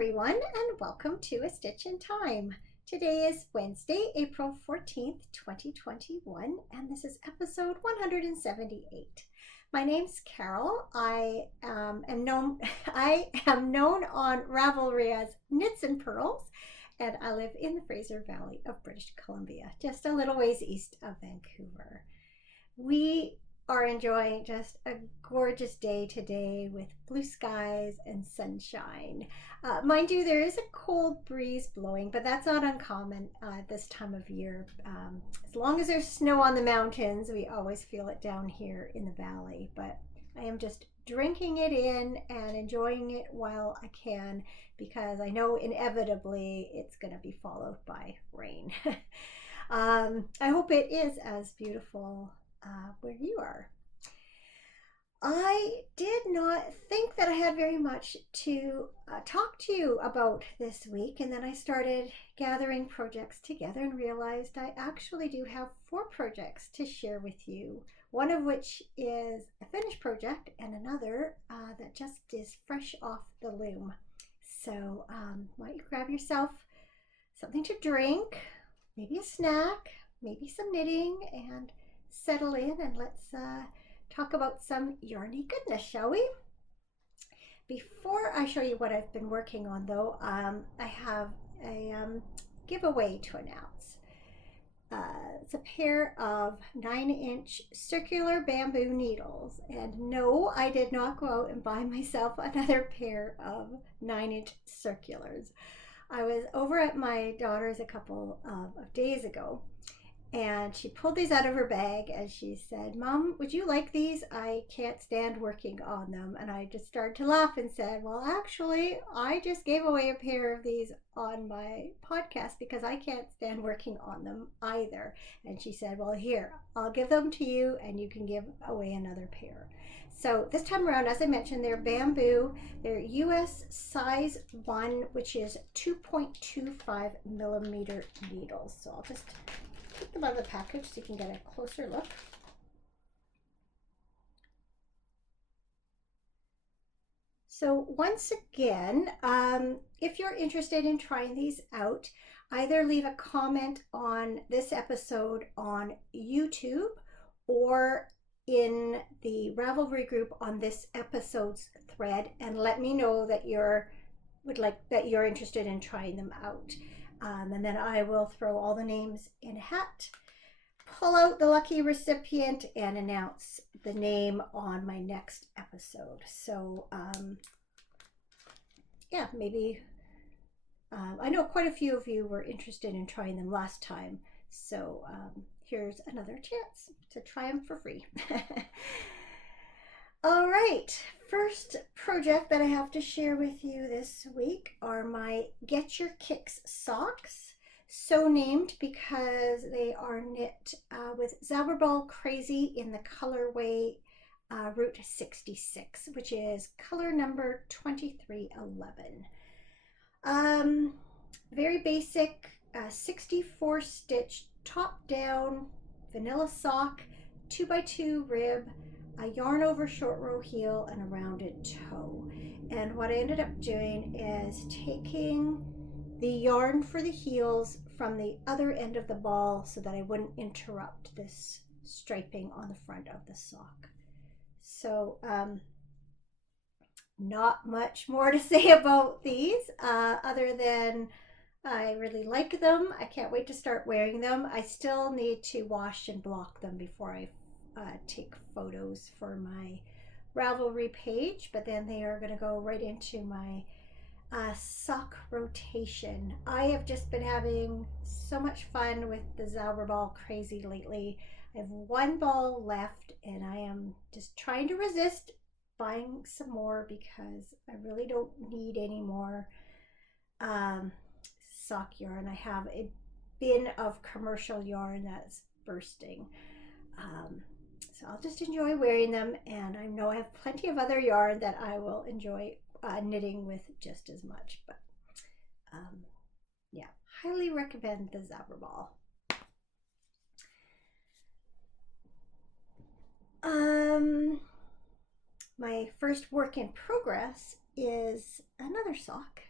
everyone, and welcome to A Stitch in Time. Today is Wednesday, April 14th, 2021, and this is episode 178. My name's Carol. I am known on Ravelry as Knits and Pearls, and I live in the Fraser Valley of British Columbia, just a little ways east of Vancouver. We are enjoying just a gorgeous day today with blue skies and sunshine. Mind you, there is a cold breeze blowing, but that's not uncommon this time of year. As long as there's snow on the mountains, we always feel it down here in the valley. But I am just drinking it in and enjoying it while I can, because I know inevitably it's going to be followed by rain. I hope it is as beautiful where you are. I did not think that I had very much to talk to you about this week, and then I started gathering projects together and realized I actually do have 4 projects to share with you, one of which is a finished project and another that just is fresh off the loom. So why don't you grab yourself something to drink, maybe a snack, maybe some knitting, and settle in, and let's talk about some yarny goodness, shall we? Before I show you what I've been working on, though, I have a giveaway to announce. It's a pair of 9-inch circular bamboo needles, and no, I did not go out and buy myself another pair of 9-inch circulars. I was over at my daughter's a couple of days ago, and she pulled these out of her bag and she said, "Mom, would you like these? I can't stand working on them." And I just started to laugh and said, "Well, actually, I just gave away a pair of these on my podcast because I can't stand working on them either." And she said, "Well, here, I'll give them to you and you can give away another pair." So this time around, as I mentioned, they're bamboo. They're US size 1, which is 2.25 millimeter needles. So I'll just take them out of the package so you can get a closer look. So once again, if you're interested in trying these out, either leave a comment on this episode on YouTube or in the Ravelry group on this episode's thread, and let me know that you're interested in trying them out. And then I will throw all the names in a hat, pull out the lucky recipient, and announce the name on my next episode. So yeah, maybe I know quite a few of you were interested in trying them last time, so here's another chance to try them for free. All right, first project that I have to share with you this week are my Get Your Kicks socks, so named because they are knit with Zauberball Crazy in the colorway Route 66, which is color number 2311. Very basic 64 stitch top down vanilla sock, 2x2 rib, a yarn over short row heel, and a rounded toe. And what I ended up doing is taking the yarn for the heels from the other end of the ball so that I wouldn't interrupt this striping on the front of the sock. So not much more to say about these other than I really like them. I can't wait to start wearing them. I still need to wash and block them before I take photos for my Ravelry page, but then they are going to go right into my sock rotation. I have just been having so much fun with the Zauberball Crazy lately. I have 1 ball left and I am just trying to resist buying some more because I really don't need any more sock yarn. I have a bin of commercial yarn that's bursting. So I'll just enjoy wearing them, and I know I have plenty of other yarn that I will enjoy knitting with just as much. But yeah, highly recommend the Zauberball. My first work in progress is another sock.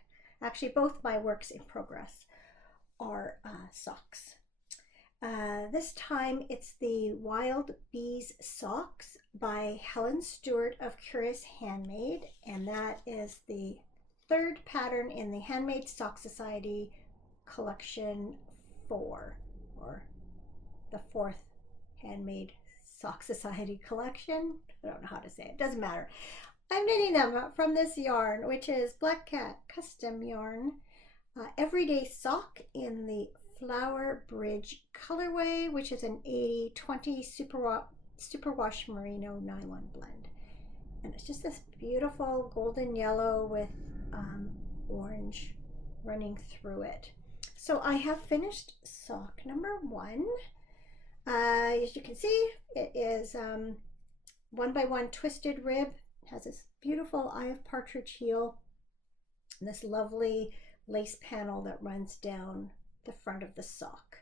Actually, both my works in progress are socks. This time it's the Wild Bees Socks by Helen Stewart of Curious Handmade, and that is the third pattern in the Handmade Sock Society collection 4, or the fourth Handmade Sock Society collection. I don't know how to say it, doesn't matter. I'm knitting them from this yarn, which is Black Cat Custom Yarn Everyday Sock in the Flower Bridge colorway, which is an 80/20 superwash merino nylon blend. And it's just this beautiful golden yellow with orange running through it. So I have finished sock number 1. As you can see, it is 1x1 twisted rib. It has this beautiful eye of partridge heel and this lovely lace panel that runs down the front of the sock.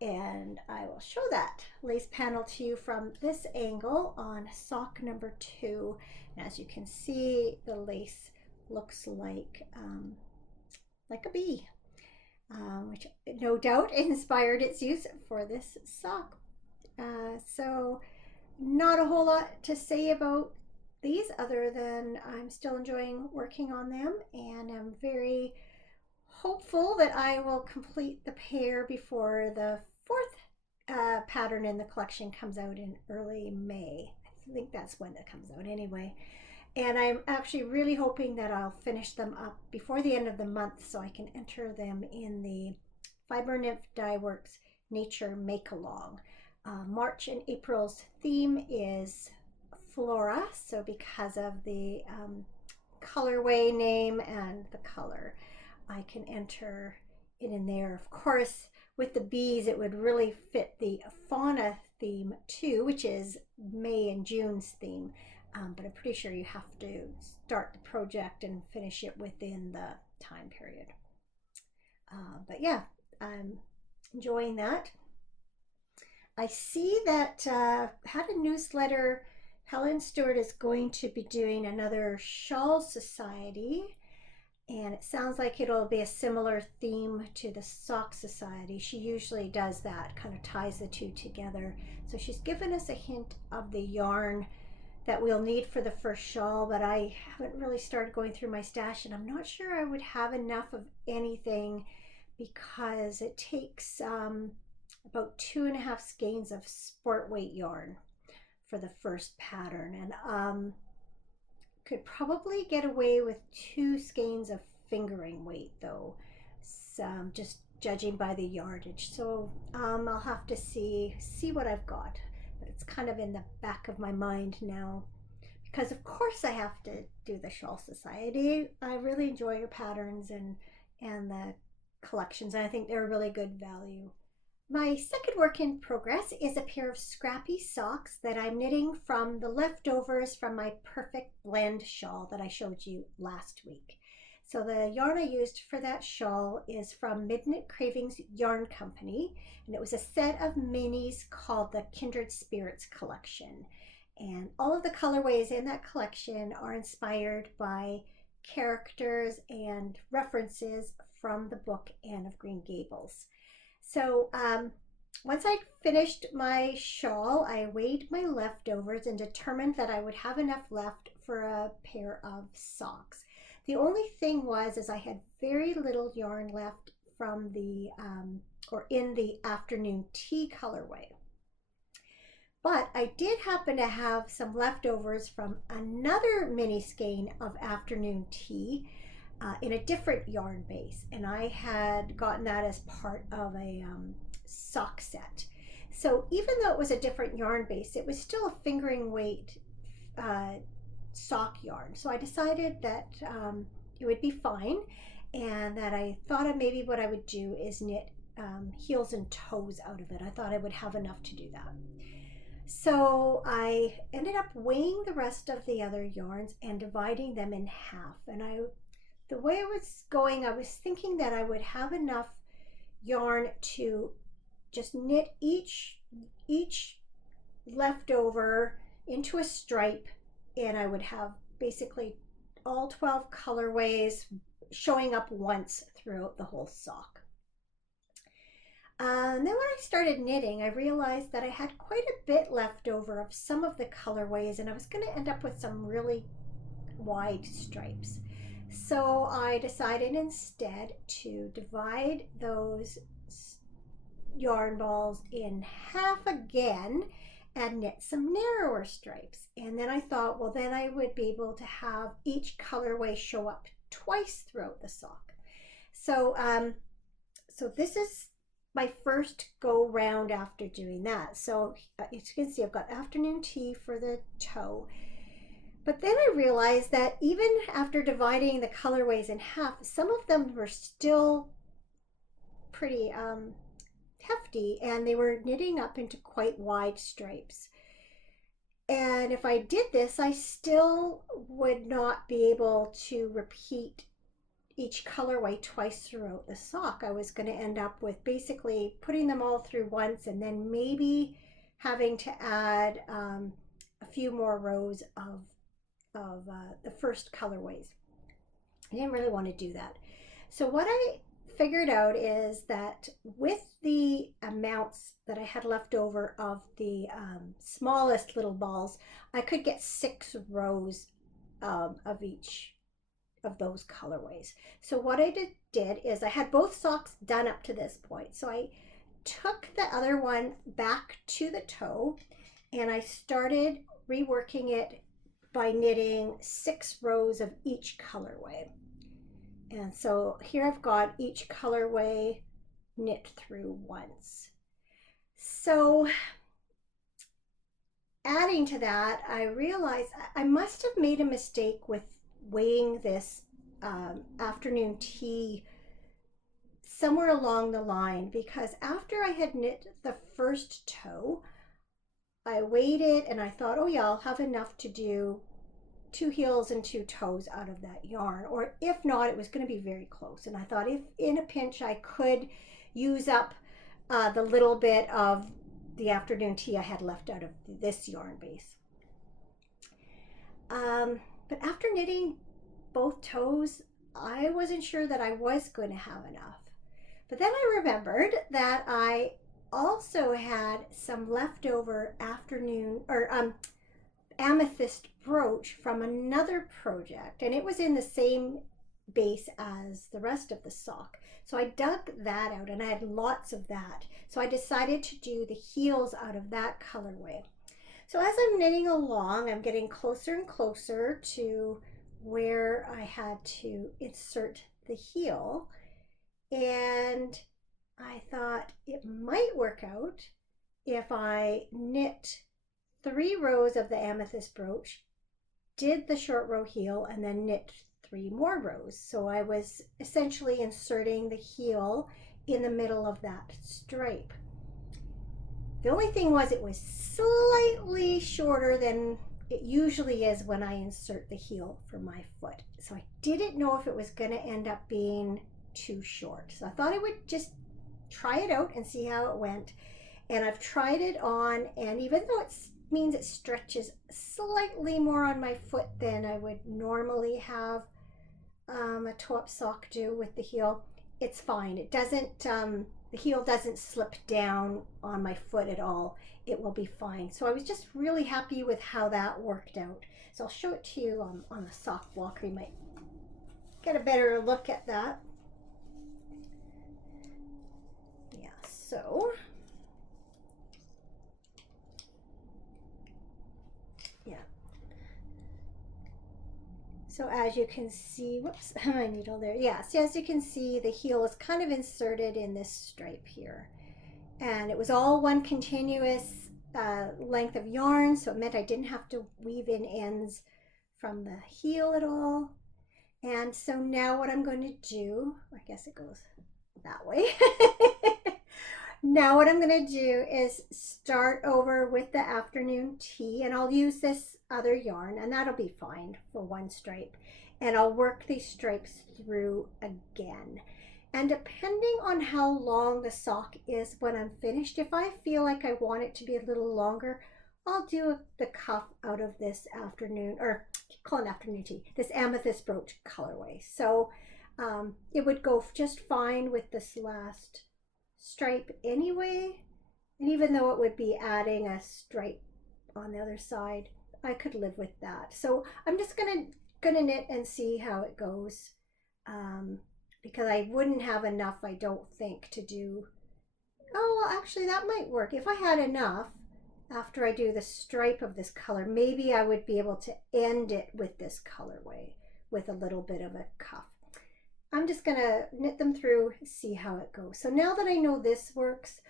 And I will show that lace panel to you from this angle on sock number 2. And as you can see, the lace looks like a bee, which no doubt inspired its use for this sock. So not a whole lot to say about these other than I'm still enjoying working on them, and I'm very hopeful that I will complete the pair before the 4th pattern in the collection comes out in early May. I think that's when it comes out anyway. And I'm actually really hoping that I'll finish them up before the end of the month so I can enter them in the Fiber Nymph Dye Works Nature Make-Along. March and April's theme is Flora, so because of the colorway name and the color, I can enter it in there. Of course, with the bees, it would really fit the fauna theme too, which is May and June's theme. But I'm pretty sure you have to start the project and finish it within the time period. But yeah, I'm enjoying that. I see that had a newsletter. Helen Stewart is going to be doing another Shawl Society, and it sounds like it'll be a similar theme to the Sock Society. She usually does that, kind of ties the two together. So she's given us a hint of the yarn that we'll need for the first shawl, but I haven't really started going through my stash, and I'm not sure I would have enough of anything because it takes about 2.5 skeins of sport weight yarn for the first pattern, and could probably get away with 2 skeins of fingering weight though, so, just judging by the yardage. So I'll have to see what I've got, but it's kind of in the back of my mind now because of course I have to do the Shawl Society. I really enjoy your patterns and the collections, and I think they're a really good value. My second work in progress is a pair of Scrappy Socks that I'm knitting from the leftovers from my Perfect Blend shawl that I showed you last week. So the yarn I used for that shawl is from Midnight Cravings Yarn Company, and it was a set of minis called the Kindred Spirits collection. And all of the colorways in that collection are inspired by characters and references from the book Anne of Green Gables. So once I finished my shawl, I weighed my leftovers and determined that I would have enough left for a pair of socks. The only thing was I had very little yarn left from the, or in the afternoon tea colorway. But I did happen to have some leftovers from another mini skein of afternoon tea in a different yarn base, and I had gotten that as part of a sock set. So even though it was a different yarn base, it was still a fingering weight sock yarn. So I decided that it would be fine, and that I thought of maybe what I would do is knit heels and toes out of it. I thought I would have enough to do that. So I ended up weighing the rest of the other yarns and dividing them in half. And the way it was going, I was thinking that I would have enough yarn to just knit each leftover into a stripe, and I would have basically all 12 colorways showing up once throughout the whole sock. And then when I started knitting, I realized that I had quite a bit left over of some of the colorways, and I was going to end up with some really wide stripes. So I decided instead to divide those yarn balls in half again and knit some narrower stripes. And then I thought, well, then I would be able to have each colorway show up twice throughout the sock. So this is my first go round after doing that. So as you can see, I've got afternoon tea for the toe. But then I realized that even after dividing the colorways in half, some of them were still pretty hefty, and they were knitting up into quite wide stripes. And if I did this, I still would not be able to repeat each colorway twice throughout the sock. I was going to end up with basically putting them all through once and then maybe having to add a few more rows of the first colorways. I didn't really want to do that. So what I figured out is that with the amounts that I had left over of the smallest little balls, I could get 6 rows of each of those colorways. So what I did is I had both socks done up to this point. So I took the other one back to the toe and I started reworking it by knitting 6 rows of each colorway. And so here I've got each colorway knit through once. So adding to that, I realized I must have made a mistake with weighing this afternoon tea somewhere along the line, because after I had knit the first toe, I weighed it and I thought, oh yeah, I'll have enough to do 2 heels and 2 toes out of that yarn, or if not, it was going to be very close. And I thought if in a pinch I could use up the little bit of the afternoon tea I had left out of this yarn base. But after knitting both toes, I wasn't sure that I was going to have enough. But then I remembered that I also had some leftover afternoon or amethyst brooch from another project, and it was in the same base as the rest of the sock. So I dug that out and I had lots of that. So I decided to do the heels out of that colorway. So as I'm knitting along, I'm getting closer and closer to where I had to insert the heel, and I thought it might work out if I knit 3 rows of the amethyst brooch, did the short row heel, and then knit 3 more rows. So I was essentially inserting the heel in the middle of that stripe. The only thing was it was slightly shorter than it usually is when I insert the heel for my foot. So I didn't know if it was going to end up being too short. So I thought I would just try it out and see how it went. And I've tried it on, and even though it means it stretches slightly more on my foot than I would normally have a toe-up sock do with the heel, it's fine. It doesn't, the heel doesn't slip down on my foot at all. It will be fine. So I was just really happy with how that worked out. So I'll show it to you on the sock blocker. You might get a better look at that. Yeah, so yeah. So as you can see, whoops, my needle there. Yeah, so as you can see, the heel is kind of inserted in this stripe here. And it was all one continuous length of yarn, so it meant I didn't have to weave in ends from the heel at all. And so now what I'm going to do, I guess it goes that way. Now what I'm going to do is start over with the afternoon tea, and I'll use this other yarn, and that'll be fine for one stripe. And I'll work these stripes through again. And depending on how long the sock is when I'm finished, if I feel like I want it to be a little longer, I'll do the cuff out of this afternoon, or I keep calling it afternoon tea, this amethyst brooch colorway. So It would go just fine with this last stripe anyway. And even though it would be adding a stripe on the other side, I could live with that. So I'm just gonna knit and see how it goes, because I wouldn't have enough, I don't think, to do. Oh, well, actually, that might work. If I had enough after I do the stripe of this color, maybe I would be able to end it with this colorway with a little bit of a cuff. I'm just gonna knit them through, see how it goes. So now that I know this works,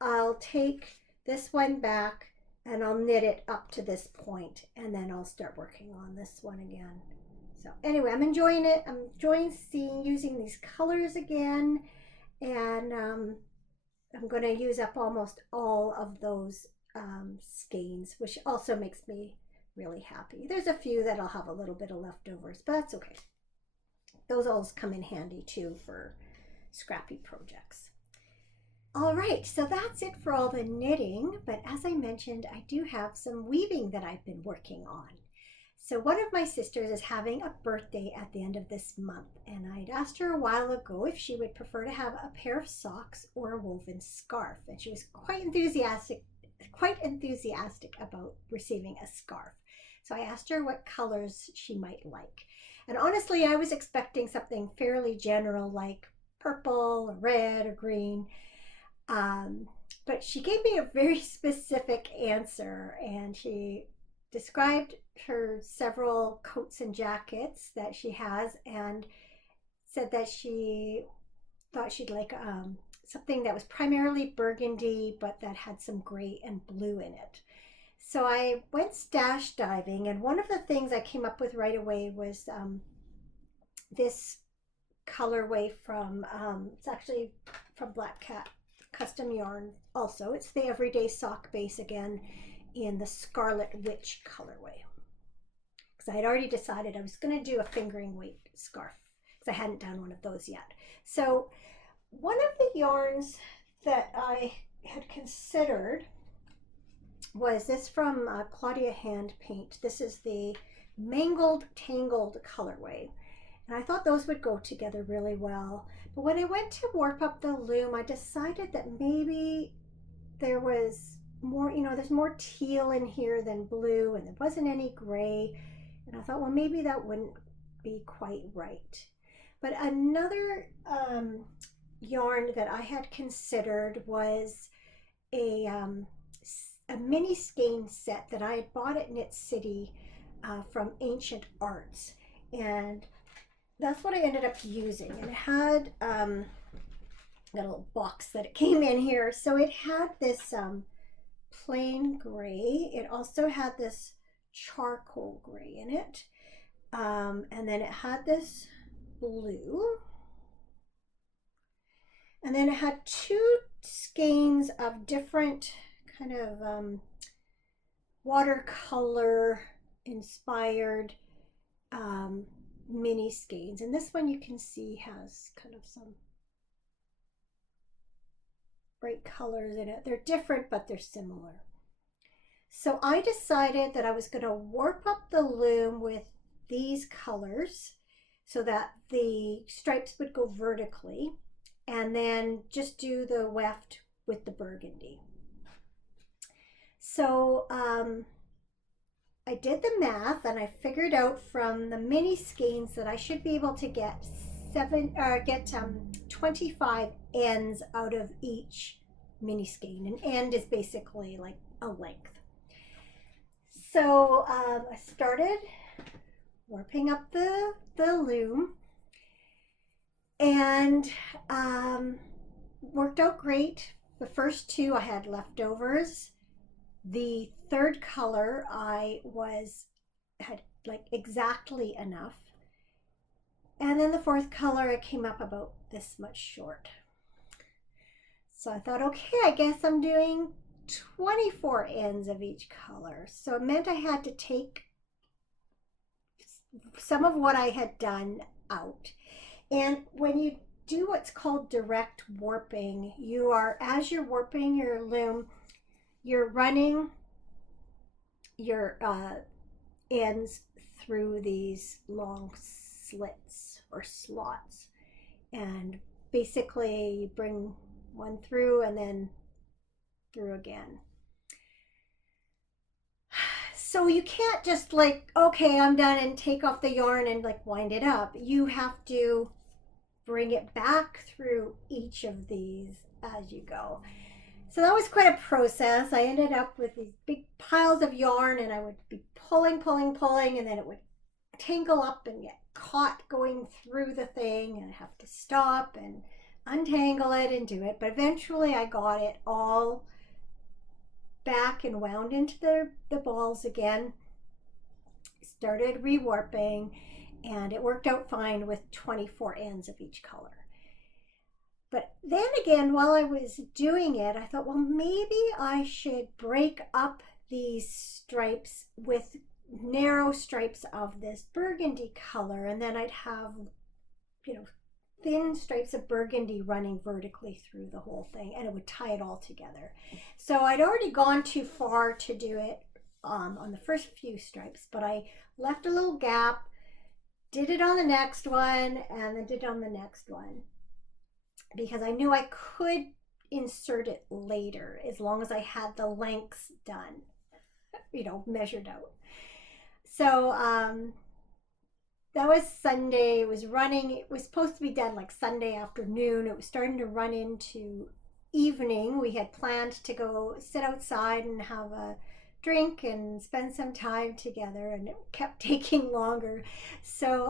I'll take this one back and I'll knit it up to this point, and then I'll start working on this one again. So anyway, I'm enjoying it. I'm enjoying using these colors again, and I'm going to use up almost all of those skeins, which also makes me really happy. There's a few that I'll have a little bit of leftovers, but that's okay. Those all come in handy too for scrappy projects. All right, so that's it for all the knitting, but as I mentioned, I do have some weaving that I've been working on. So one of my sisters is having a birthday at the end of this month, and I'd asked her a while ago if she would prefer to have a pair of socks or a woven scarf, and she was quite enthusiastic about receiving a scarf. So I asked her what colors she might like. And honestly, I was expecting something fairly general like purple or red or green. But she gave me a very specific answer, and she described her several coats and jackets that she has and said that she thought she'd like something that was primarily burgundy but that had some gray and blue in it. So I went stash diving, and one of the things I came up with right away was this colorway from, it's actually from Black Cat Custom Yarn also. It's the Everyday Sock Base again in the Scarlet Witch colorway. Because I had already decided I was going to do a fingering weight scarf because I hadn't done one of those yet. So one of the yarns that I had considered was this from Claudia Hand Paint. This is the Mangled Tangled colorway. And I thought those would go together really well. But when I went to warp up the loom, I decided that maybe there was more, there's more teal in here than blue, and there wasn't any gray. And I thought, well, maybe that wouldn't be quite right. But another yarn that I had considered was a mini skein set that I had bought at Knit City from Ancient Arts. And that's what I ended up using. And it had a little box that it came in here. So it had this plain gray. It also had this charcoal gray in it. And then it had this blue. And then it had two skeins of different kind of watercolor inspired mini skeins, and this one you can see has kind of some bright colors in it. They're different, but they're similar. So I decided that I was going to warp up the loom with these colors so that the stripes would go vertically, and then just do the weft with the burgundy. So I did the math, and I figured out from the mini skeins that I should be able to get 25 ends out of each mini skein. An end is basically like a length. So I started warping up the loom, and worked out great. The first two I had leftovers. The third color I had like exactly enough. And then the fourth color I came up about this much short. So I thought, okay, I guess I'm doing 24 ends of each color. So it meant I had to take some of what I had done out. And when you do what's called direct warping, as you're warping your loom, you're running your ends through these long slits or slots. And basically you bring one through and then through again. So you can't just like, okay, I'm done, and take off the yarn and like wind it up. You have to bring it back through each of these as you go. So that was quite a process. I ended up with these big piles of yarn, and I would be pulling, and then it would tangle up and get caught going through the thing, and I have to stop and untangle it and do it. But eventually I got it all back and wound into the balls again, started rewarping, and it worked out fine with 24 ends of each color. But then again, while I was doing it, I thought, well, maybe I should break up these stripes with narrow stripes of this burgundy color, and then I'd have, you know, thin stripes of burgundy running vertically through the whole thing, and it would tie it all together. So I'd already gone too far to do it on the first few stripes, but I left a little gap, did it on the next one, and then did it on the next one, because I knew I could insert it later as long as I had the lengths done, you know, measured out. So that was Sunday. It was running. It was supposed to be done like Sunday afternoon. It was starting to run into evening. We had planned to go sit outside and have a drink and spend some time together, and it kept taking longer. So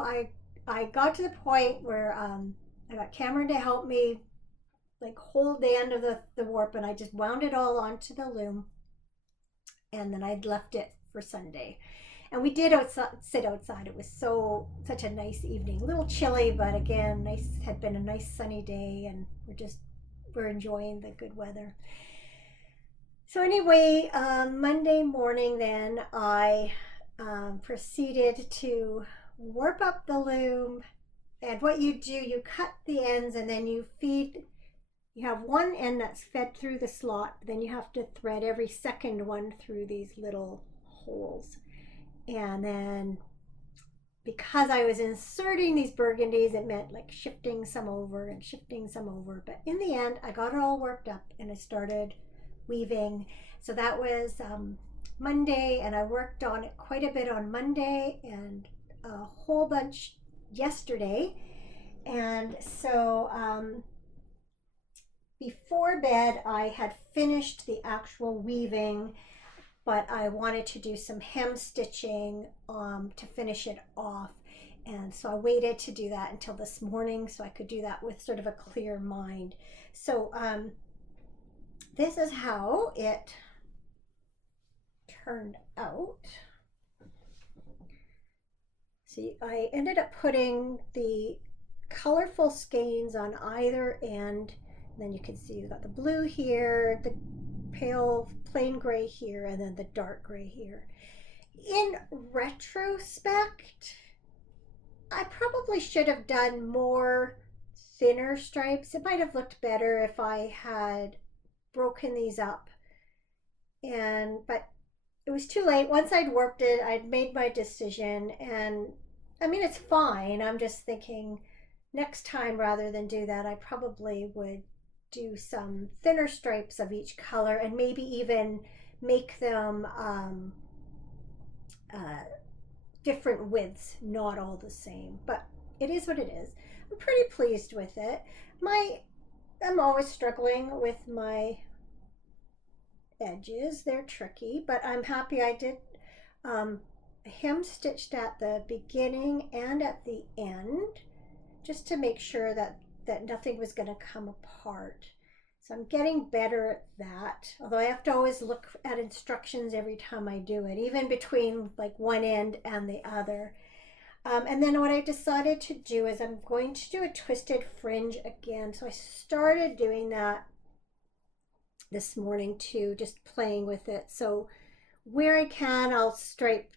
I got to the point where I got Cameron to help me like hold the end of the warp, and I just wound it all onto the loom, and then I'd left it for Sunday. And we did sit outside. It was such a nice evening, a little chilly, but again, nice. Had been a nice sunny day, and we're enjoying the good weather. So anyway, Monday morning, then I proceeded to warp up the loom. And what you do, you cut the ends, and then you feed. You have one end that's fed through the slot, then you have to thread every second one through these little holes. And then because I was inserting these burgundies, it meant like shifting some over and shifting some over. But in the end, I got it all worked up, and I started weaving. So that was Monday, and I worked on it quite a bit on Monday and a whole bunch yesterday. And so before bed, I had finished the actual weaving, but I wanted to do some hem stitching to finish it off. And so I waited to do that until this morning so I could do that with sort of a clear mind. So this is how it turned out. See, I ended up putting the colorful skeins on either end. And then you can see you've got the blue here, the pale plain gray here, and then the dark gray here. In retrospect, I probably should have done more thinner stripes. It might have looked better if I had broken these up. But it was too late. Once I'd warped it, I'd made my decision, and I mean, it's fine. I'm just thinking next time, rather than do that, I probably would do some thinner stripes of each color, and maybe even make them different widths, not all the same. But it is what it is. I'm pretty pleased with it. I'm always struggling with my edges. They're tricky, but I'm happy I did hem stitched at the beginning and at the end, just to make sure that nothing was going to come apart. So I'm getting better at that, although I have to always look at instructions every time I do it, even between like one end and the other. And then what I decided to do is I'm going to do a twisted fringe again. So I started doing that this morning too, just playing with it. So where I can, I'll stripe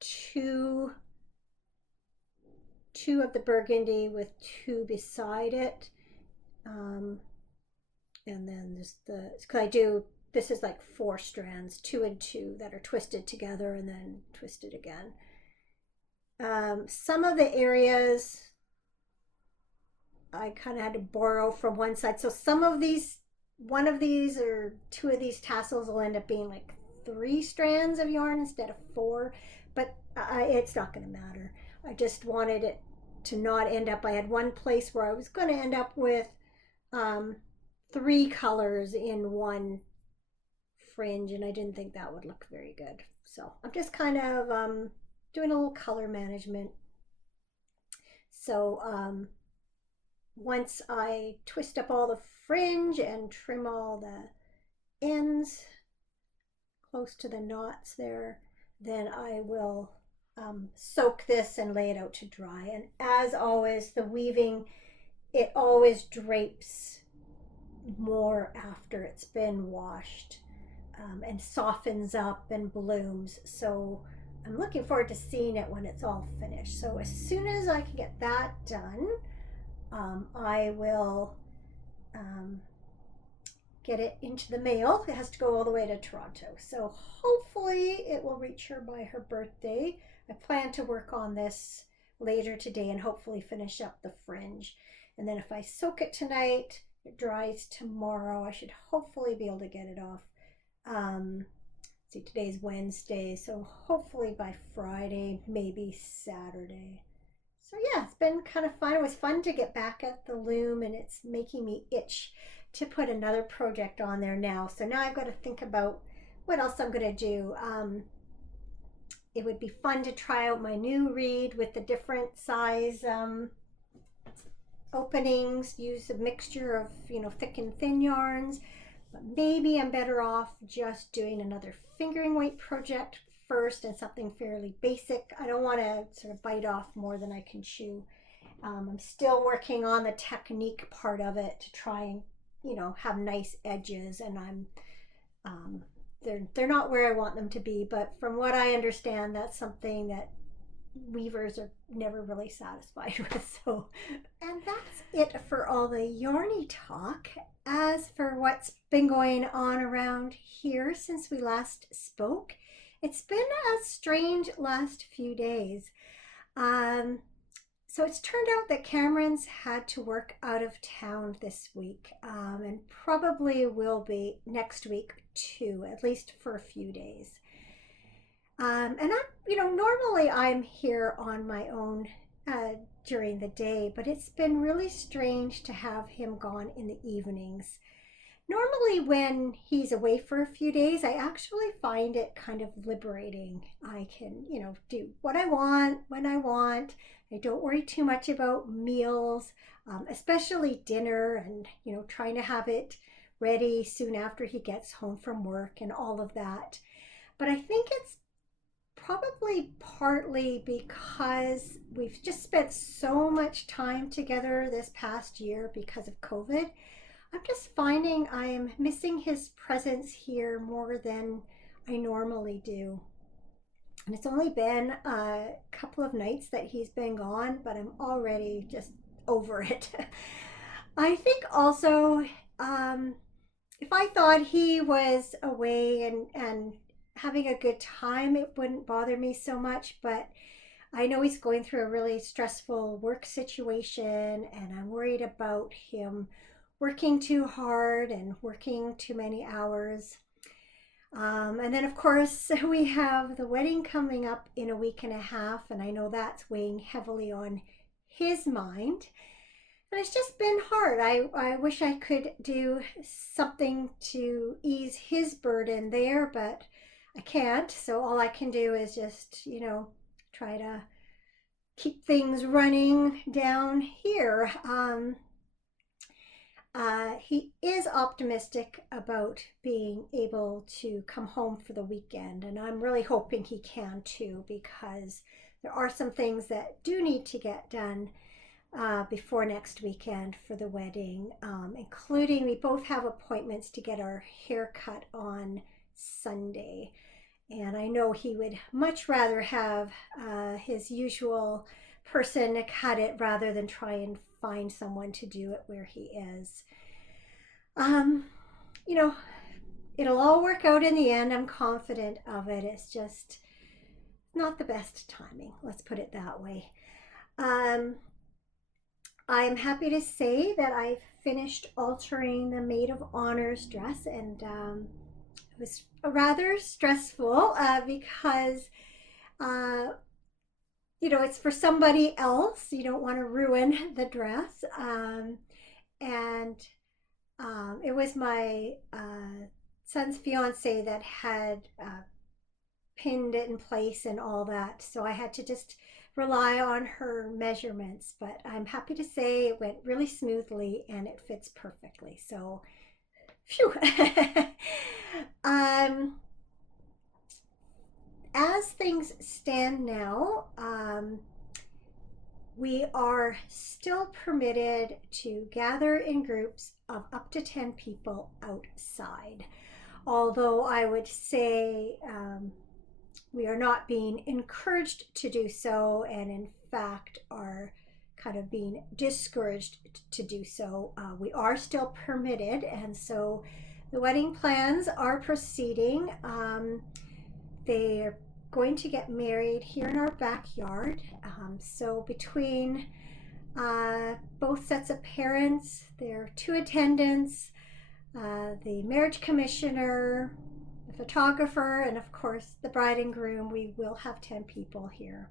two of the burgundy with two beside it. And then this is like 4 strands, 2 and 2 that are twisted together and then twisted again. Some of the areas I kind of had to borrow from one side. So some of these, one of these or two of these tassels will end up being like 3 strands of yarn instead of 4, but it's not going to matter. I just wanted it to not end up. I had one place where I was going to end up with um, 3 colors in one fringe, and I didn't think that would look very good. So I'm just kind of doing a little color management. So once I twist up all the fringe and trim all the ends close to the knots there, then I will soak this and lay it out to dry. And as always, the weaving, it always drapes more after it's been washed, and softens up and blooms. So I'm looking forward to seeing it when it's all finished. So as soon as I can get that done, I will get it into the mail. It has to go all the way to Toronto. So hopefully it will reach her by her birthday. I plan to work on this later today and hopefully finish up the fringe. And then if I soak it tonight, it dries tomorrow. I should hopefully be able to get it off. See, today's Wednesday, so hopefully by Friday, maybe Saturday. So yeah, it's been kind of fun. It was fun to get back at the loom, and it's making me itch to put another project on there now. So now I've got to think about what else I'm going to do. It would be fun to try out my new reed with the different size openings, use a mixture of, thick and thin yarns. But maybe I'm better off just doing another fingering weight project first and something fairly basic. I don't want to sort of bite off more than I can chew. I'm still working on the technique part of it to try and, have nice edges, and they're not where I want them to be, but from what I understand, that's something that weavers are never really satisfied with. So, and that's it for all the yarny talk. As for what's been going on around here since we last spoke, it's been a strange last few days. So it's turned out that Cameron's had to work out of town this week, and probably will be next week too, at least for a few days. And normally I'm here on my own during the day, but it's been really strange to have him gone in the evenings. Normally, when he's away for a few days, I actually find it kind of liberating. I can, do what I want when I want. I don't worry too much about meals, especially dinner, and, trying to have it ready soon after he gets home from work and all of that. But I think it's probably partly because we've just spent so much time together this past year because of COVID. I'm just finding I'm missing his presence here more than I normally do. And it's only been a couple of nights that he's been gone, but I'm already just over it. I think also, if I thought he was away and having a good time, it wouldn't bother me so much. But I know he's going through a really stressful work situation, and I'm worried about him working too hard and working too many hours. And then, of course, we have the wedding coming up in a week and a half, and I know that's weighing heavily on his mind. And it's just been hard. I wish I could do something to ease his burden there, but I can't. So all I can do is just, try to keep things running down here. He is optimistic about being able to come home for the weekend, and I'm really hoping he can too, because there are some things that do need to get done before next weekend for the wedding, including we both have appointments to get our hair cut on Sunday. And I know he would much rather have his usual person cut it rather than try and find someone to do it where he is. Um, you know, it'll all work out in the end. I'm confident of it. It's just not the best timing. Let's put it that way. Um, I'm happy to say that I've finished altering the maid of honor's dress, and it was rather stressful because uh, it's for somebody else. You don't want to ruin the dress, and it was my son's fiance that had pinned it in place and all that. So I had to just rely on her measurements. But I'm happy to say it went really smoothly and it fits perfectly. So, phew. um, as things stand now, we are still permitted to gather in groups of up to 10 people outside. Although I would say we are not being encouraged to do so, and in fact are kind of being discouraged to do so. We are still permitted, and so the wedding plans are proceeding. They are going to get married here in our backyard. So between both sets of parents, there are two attendants, the marriage commissioner, the photographer, and of course the bride and groom. We will have 10 people here.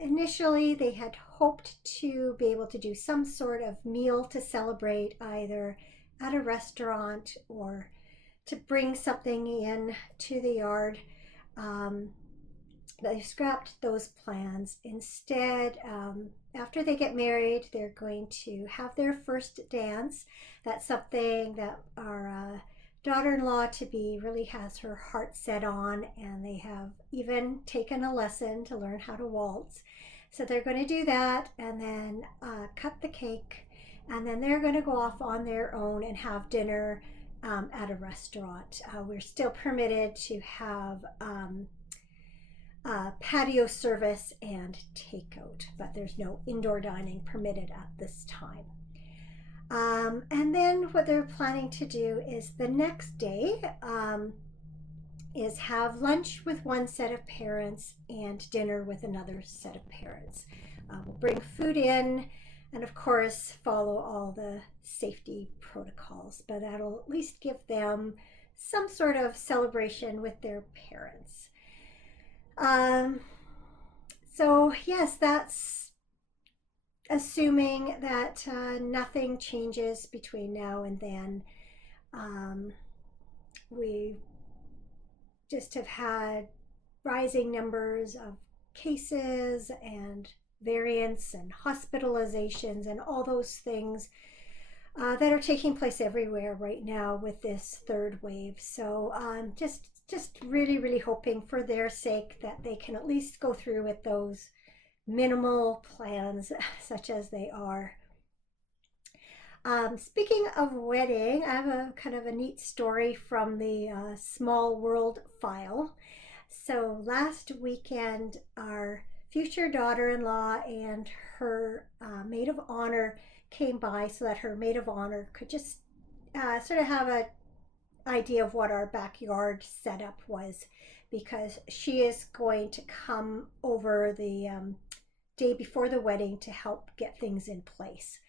Initially, they had hoped to be able to do some sort of meal to celebrate, either at a restaurant or to bring something in to the yard. Um, they've scrapped those plans. Instead, after they get married, they're going to have their first dance. That's something that our daughter-in-law to be really has her heart set on, and they have even taken a lesson to learn how to waltz. So they're going to do that and then cut the cake, and then they're going to go off on their own and have dinner at a restaurant. We're still permitted to have patio service and takeout, but there's no indoor dining permitted at this time. And then what they're planning to do is the next day is have lunch with one set of parents and dinner with another set of parents. We'll bring food in and of course follow all the safety protocols, but that'll at least give them some sort of celebration with their parents. Um, so yes, that's assuming that nothing changes between now and then. We just have had rising numbers of cases and variants and hospitalizations and all those things that are taking place everywhere right now with this third wave. So just really hoping for their sake that they can at least go through with those minimal plans, such as they are. Speaking of wedding, I have a kind of a neat story from the Small World file. So last weekend, our future daughter-in-law and her maid of honor came by so that her maid of honor could just sort of have an idea of what our backyard setup was, because she is going to come over the day before the wedding to help get things in place.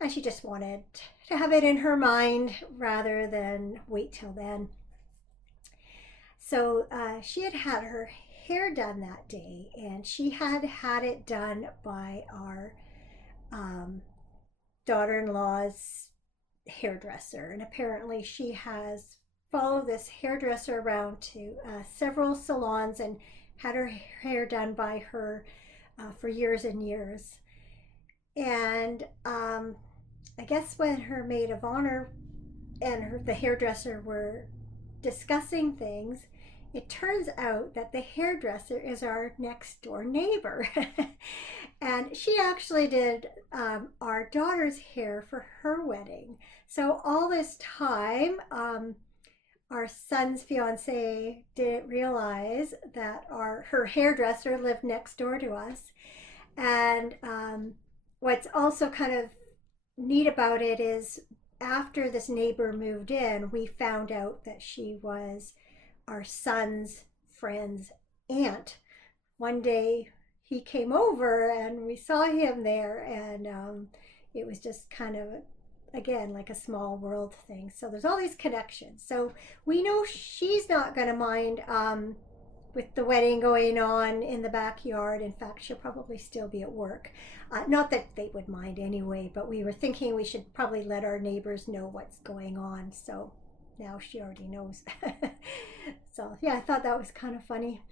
And she just wanted to have it in her mind rather than wait till then. So she had had her hair done that day, and she had had it done by our daughter-in-law's hairdresser. And apparently she has followed this hairdresser around to several salons and had her hair done by her for years and years. And I guess when her maid of honor and the hairdresser were discussing things, it turns out that the hairdresser is our next door neighbor. And she actually did our daughter's hair for her wedding. So all this time, our son's fiance didn't realize that her hairdresser lived next door to us. And what's also kind of neat about it is after this neighbor moved in, we found out that she was our son's friend's aunt. One day he came over and we saw him there, and it was just kind of, again, like a small world thing. So there's all these connections. So we know she's not going to mind with the wedding going on in the backyard. In fact, she'll probably still be at work. Not that they would mind anyway, but we were thinking we should probably let our neighbors know what's going on. So now she already knows. So yeah, I thought that was kind of funny.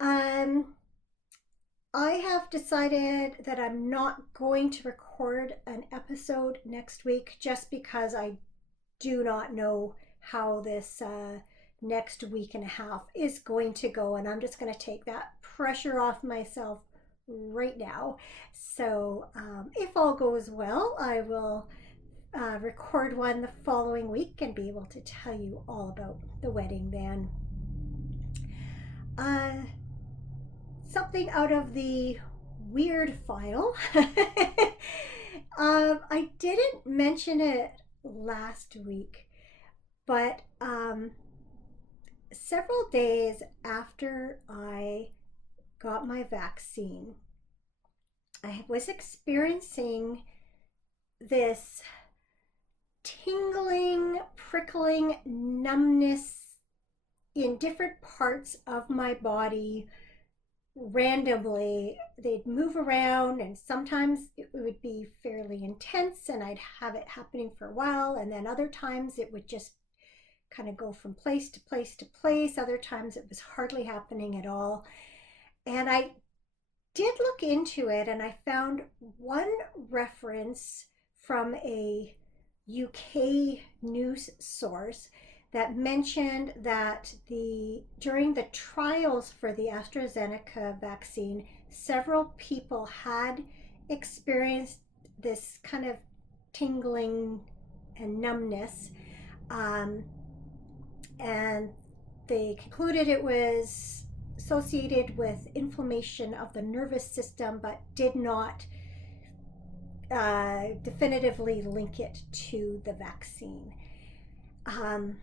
Um, I have decided that I'm not going to record an episode next week just because I do not know how this next week and a half is going to go, and I'm just going to take that pressure off myself right now. So, if all goes well, I will record one the following week and be able to tell you all about the wedding then. Uh, Something out of the weird file. I didn't mention it last week, but several days after I got my vaccine, I was experiencing this tingling, prickling numbness in different parts of my body randomly. They'd move around, and sometimes it would be fairly intense and I'd have it happening for a while, and then other times it would just kind of go from place to place to place. Other times it was hardly happening at all. And I did look into it, and I found one reference from a UK news source that mentioned that during the trials for the AstraZeneca vaccine, several people had experienced this kind of tingling and numbness, um, and they concluded it was associated with inflammation of the nervous system, but did not definitively link it to the vaccine. Um,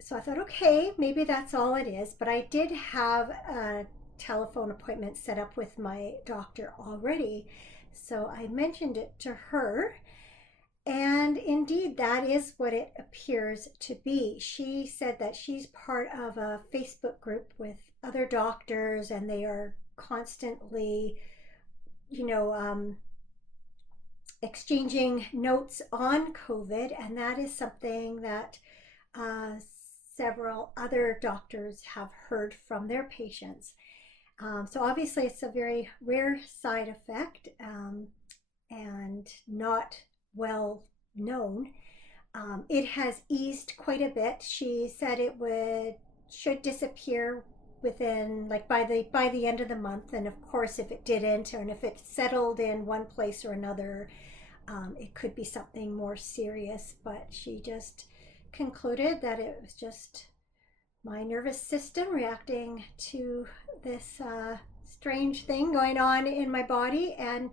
so I thought, okay, maybe that's all it is. But I did have a telephone appointment set up with my doctor already. So I mentioned it to her. And indeed, that is what it appears to be. She said that she's part of a Facebook group with other doctors, and they are constantly, you know, exchanging notes on COVID. And that is something that uh, several other doctors have heard from their patients. So obviously, it's a very rare side effect, and not well known. It has eased quite a bit. She said it should disappear within, like, by the end of the month. And of course, if it didn't, and if it settled in one place or another, it could be something more serious. But she just concluded that it was just my nervous system reacting to this strange thing going on in my body, and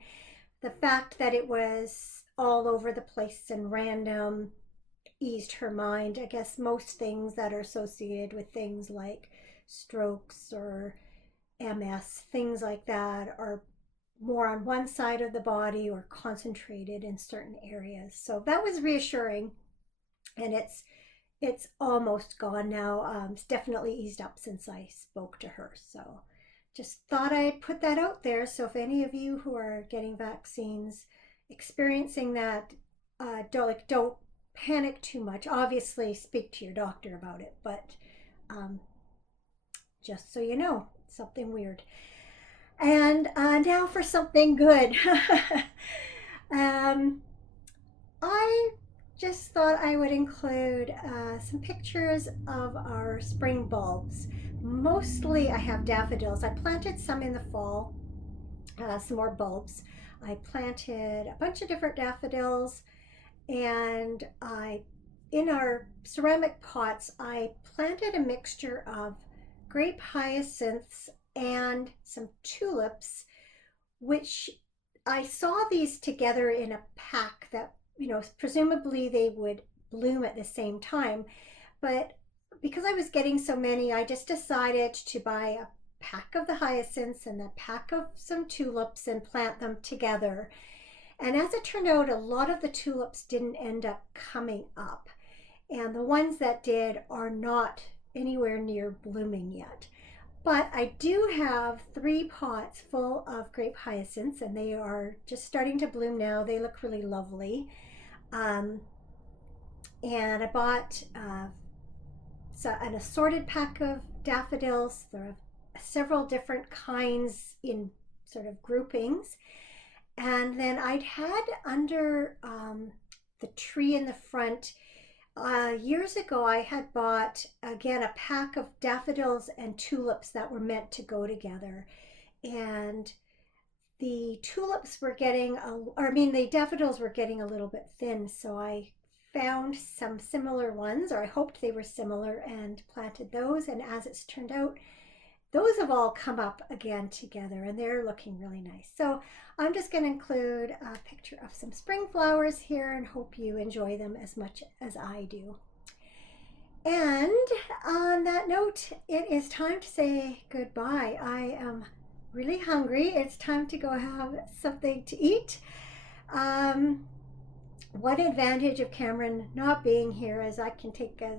the fact that it was all over the place and random eased her mind. I guess most things that are associated with things like strokes or MS, things like that, are more on one side of the body or concentrated in certain areas. So that was reassuring, and it's almost gone now. It's definitely eased up since I spoke to her. So just thought I'd put that out there. So if any of you who are getting vaccines experiencing that, don't panic too much. Obviously, speak to your doctor about it, but um, just so you know, something weird. And now for something good. um, I just thought I would include some pictures of our spring bulbs. Mostly I have daffodils. I planted some in the fall, some more bulbs. I planted a bunch of different daffodils, and in our ceramic pots, I planted a mixture of grape hyacinths and some tulips, which I saw these together in a pack that, presumably they would bloom at the same time. But because I was getting so many, I just decided to buy a pack of the hyacinths and a pack of some tulips and plant them together. And as it turned out, a lot of the tulips didn't end up coming up. And the ones that did are not anywhere near blooming yet. But I do have 3 pots full of grape hyacinths, and they are just starting to bloom now. They look really lovely. Um, and I bought an assorted pack of daffodils. There are several different kinds in sort of groupings. And then I'd had under the tree in the front, years ago, I had bought again a pack of daffodils and tulips that were meant to go together. And the tulips were getting, the daffodils were getting a little bit thin. So I found some similar ones, or I hoped they were similar, and planted those. And as it's turned out, those have all come up again together, and they're looking really nice. So I'm just going to include a picture of some spring flowers here and hope you enjoy them as much as I do. And on that note, it is time to say goodbye. I am really hungry. It's time to go have something to eat. One advantage of Cameron not being here is I can take as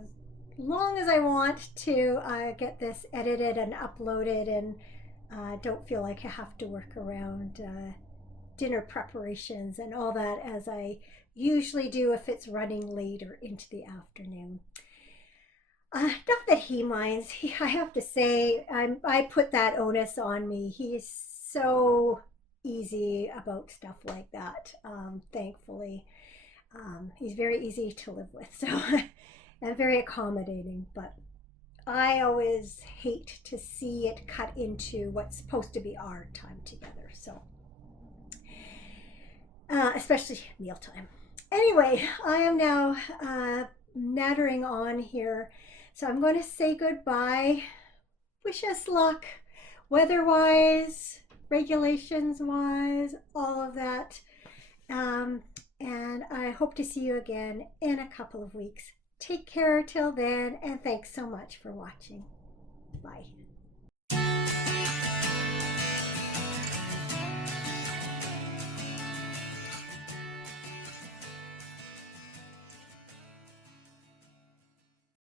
long as I want to get this edited and uploaded, and don't feel like I have to work around dinner preparations and all that as I usually do if it's running later into the afternoon. Not that he minds. I have to say, I put that onus on me. He's so easy about stuff like that, thankfully. He's very easy to live with, so and very accommodating, but I always hate to see it cut into what's supposed to be our time together. So, especially mealtime. Anyway, I am now nattering on here, so I'm going to say goodbye. Wish us luck, weather-wise, regulations-wise, all of that. And I hope to see you again in a couple of weeks. Take care till then, and thanks so much for watching. Bye.